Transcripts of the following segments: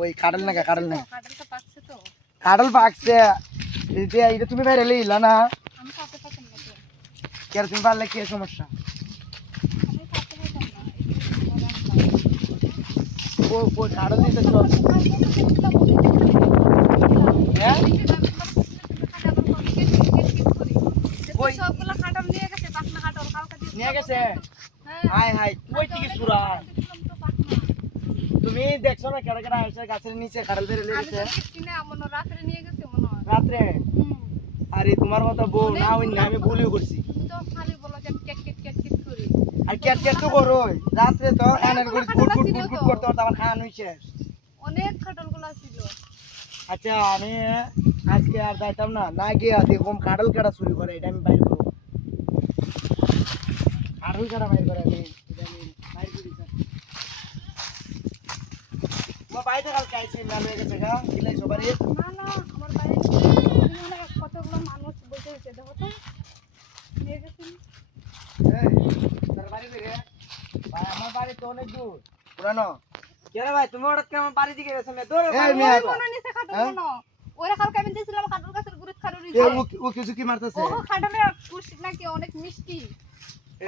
ওই কাটল না কাটল না কাঁঠালটা পাকছে তো কাটল পাকছে এই যে এটা তুমি বাইরে লইলা না আমি খাতে পারতাম না তো কেন তুমি পারলে কি সমস্যা আমি খাতে পারতাম না ও ও কাটল দিতে চল হ্যাঁ ওই সবগুলো কাঁঠাল নিয়ে গেছে পাকনা কাঁঠাল কালকে দিয়ে নিয়ে গেছে হ্যাঁ হাই হাই কই থেকে সুরা দেখলাম তো পাকনা তুমি দেখছো না কেডা কেডা এসে গাছের নিচে কাটল বের লই আমি গেছে তো দেখছি না মনে হয় রাত্রে নিয়ে গেছে মনে হয় রাত্রে আরে তোমার মতো বউ না হই না আমি ভুলই করছি তুমি তো খালি বলো যে কেট কেট কেট কেট করি আর কেট কেট তো করোই রাত্রে তো এনার করে গুড গুড গুড গুড করতে করতে আমার খাওয়া হইছে অনেক কাঁঠালগুলো ছিল আচ্ছা আমি আজকে আর যাইতাম না না গিয়া দেখুন কাটল কেডা চুরি করে এটা আমি বাইর করব কাটল কেডা বাইর করে আমি এটা আমি বাইর করি স্যার তোমার বাইরে কাল কাইছে না লয়ে গেছে গা কিলাই সবারই না না আমার বাড়ির মানে কতগুলো মানুষ বসে আছে দেখো তো নিয়ে গেছেন এই তোর বাড়ি রে ভাই আমার বাড়ি তো অনেক দূর পুরানো কেরে ভাই তুমি হঠাৎ কেমন বাড়ি দিকে গেছো মে দৌড়ে এই মিয়া মনে নিছে কাঁঠাল মনে ওরা কালকে আমি দিয়েছিলাম কাঁঠাল গাছের গুড়িত খারুরি ও কিছু কি মারতেছে ও কাঁঠালের কুশ নাকি অনেক মিষ্টি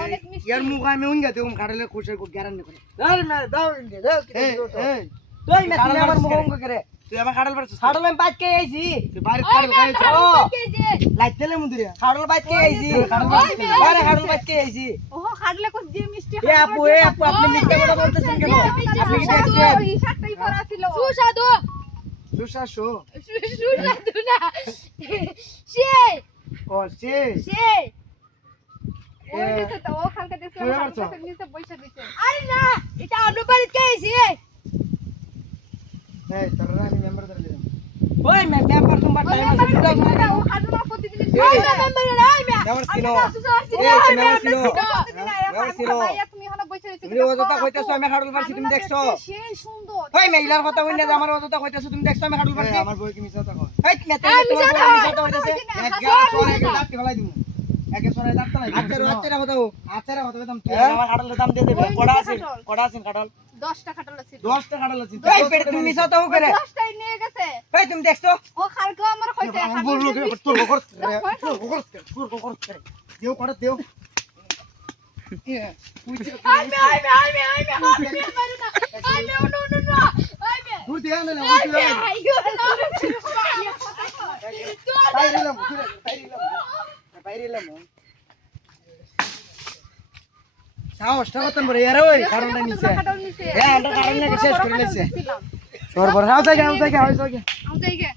অনেক মিষ্টি ইয়ার মুখ আমি উঙ্গা দেবো কাটলে খুশি গ্যারান্টি করে ধর মে দাও ইনকে দাও কি এই এই তুই মে তুমি আমার মুখ অঙ্ক করে তুই আমার কাটল পারছিস খাড়ল আমি বাইকে আইছি তুই বাড়ি কাটল খাইছ লাইট তেলে মুদিরে খাড়ল বাইকে আইছি আরে খাড়ল বাইকে আইছি ও কাটলে কোন যে মিষ্টি এ আপু আপনি মিথ্যা কথা বলতেছেন কেন আপনি কি দেখছেন এই শাকটাই পরা ছিল সুস্বাদু সুশাসু সুস্বাদু না সে ও সে সে ওই দিতে তো ও কালকে দেখছিলাম কালকে নিচে বসে দিছে আরে না এটা অন্য বাড়িতে আইছি এই তোর আমি মেম্বার ধরে দিলাম ওই মে মেম্বার তোমার টাইম আছে দাও ও কাটল প্রতিদিন এই মেম্বার নাই মেম্বার ছিল তুমি হলো বসে রইছো তুমি অযথা কইতাছো আমি খাড়ল পারছি তুমি দেখছো সেই সুন্দর ওই মেইলার কথা কই না যে আমার অযথা কইতাছো তুমি দেখছো আমি খাড়ল পারছি আমার বই কি মিছা কথা এই মেতে তোমার মিছা কথা কইতাছে এক গা সরে কে দাঁত ফেলাই দিমু একে সরে দাঁত ফেলাই আচ্ছা আচ্ছা কথা ও আচ্ছা কথা দাম তুই আমার কাটলের দাম দিয়ে দেবে কড়া আছেন কাটল 10টা কাটল ছিল 10টা কাটল আছে এই পেটে তুমি মিছা কথা করে 10টাই নিয়ে গেছে এই তুমি দেখছো ও কালকে আমার কইছে আমি বললো কে তোর করতে দেও কড়া দেও আইমে মারু না আইমে নো তুই দে না আইমে আইগো না সাহসটা কত বড় এর ওই কারণটা নিচে কাটল নিছে হ্যাঁ আমরা কারণে শেষ করে নিছে সরবর হাও জায়গা